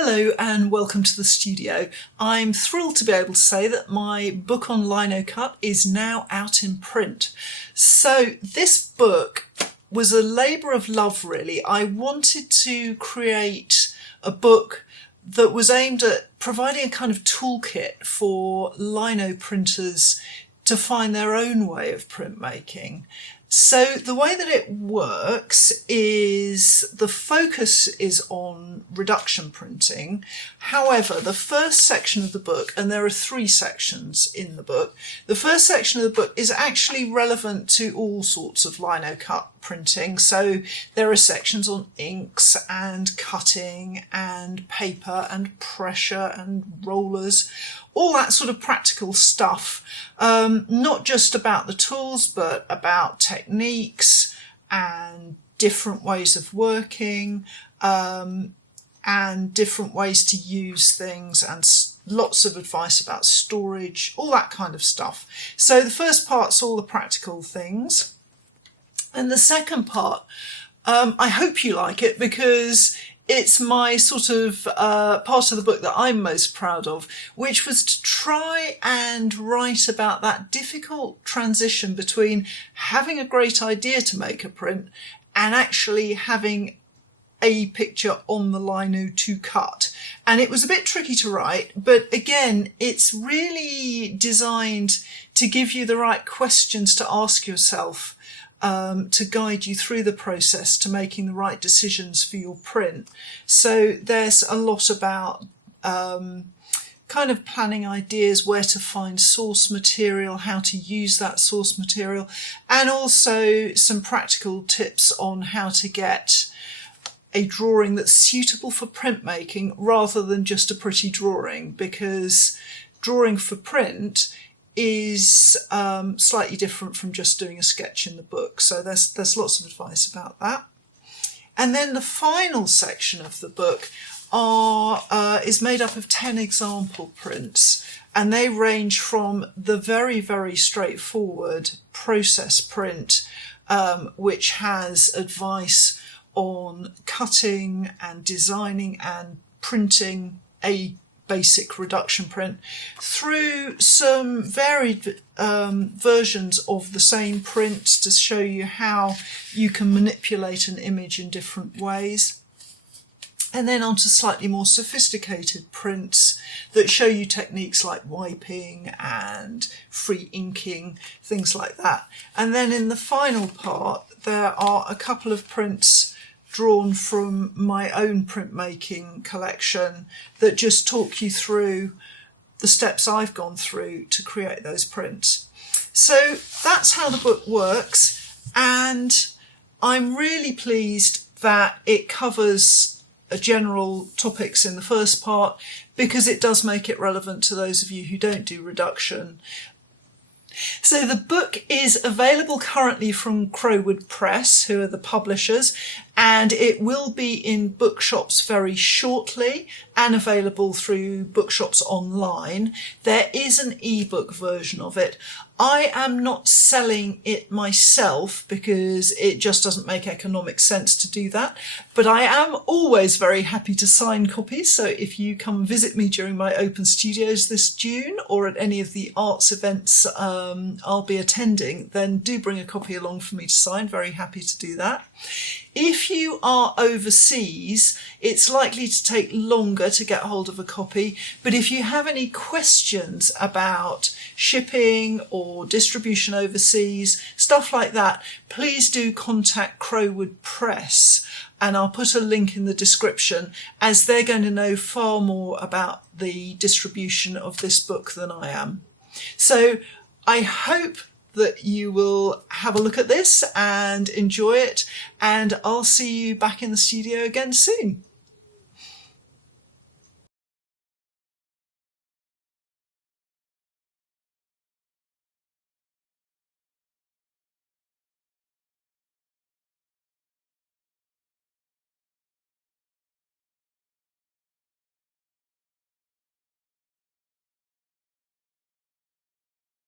Hello and welcome to the studio. I'm thrilled to be able to say that my book on Linocut is now out in print. So this book was a labour of love, really. I wanted to create a book that was aimed at providing a kind of toolkit for lino printers to find their own way of printmaking. So the way that it works is the focus is on reduction printing. However, the first section of the book, and there are 3 sections in the book, the first section of the book is actually relevant to all sorts of Linocut printing. So there are sections on inks and cutting and paper and pressure and rollers, all that sort of practical stuff, not just about the tools, but about techniques and different ways of working, and different ways to use things, and lots of advice about storage, all that kind of stuff. So the first part's all the practical things. And the second part, I hope you like it, because it's my sort of part of the book that I'm most proud of, which was to try and write about that difficult transition between having a great idea to make a print and actually having a picture on the lino to cut. And it was a bit tricky to write, but again, it's really designed to give you the right questions to ask yourself, to guide you through the process to making the right decisions for your print. So there's a lot about kind of planning ideas, where to find source material, how to use that source material, and also some practical tips on how to get a drawing that's suitable for printmaking rather than just a pretty drawing, because drawing for print is slightly different from just doing a sketch in the book. So there's lots of advice about that. And then the final section of the book is made up of 10 example prints, and they range from the very, very straightforward process print, which has advice on cutting and designing and printing a basic reduction print, through some varied versions of the same print to show you how you can manipulate an image in different ways, and then onto slightly more sophisticated prints that show you techniques like wiping and free inking, things like that. And then in the final part, there are a couple of prints drawn from my own printmaking collection that just talk you through the steps I've gone through to create those prints. So that's how the book works, and I'm really pleased that it covers general topics in the first part, because it does make it relevant to those of you who don't do reduction. So the book is available currently from Crowwood Press, who are the publishers, and it will be in bookshops very shortly and available through bookshops online. There is an ebook version of it. I am not selling it myself because it just doesn't make economic sense to do that, but I am always very happy to sign copies. So if you come visit me during my open studios this June, or at any of the arts events I'll be attending, then do bring a copy along for me to sign. Very happy to do that. If you are overseas, it's likely to take longer to get hold of a copy, but if you have any questions about shipping or distribution overseas, stuff like that, please do contact Crowwood Press, and I'll put a link in the description, as they're going to know far more about the distribution of this book than I am. So I hope that you will have a look at this and enjoy it, and I'll see you back in the studio again soon.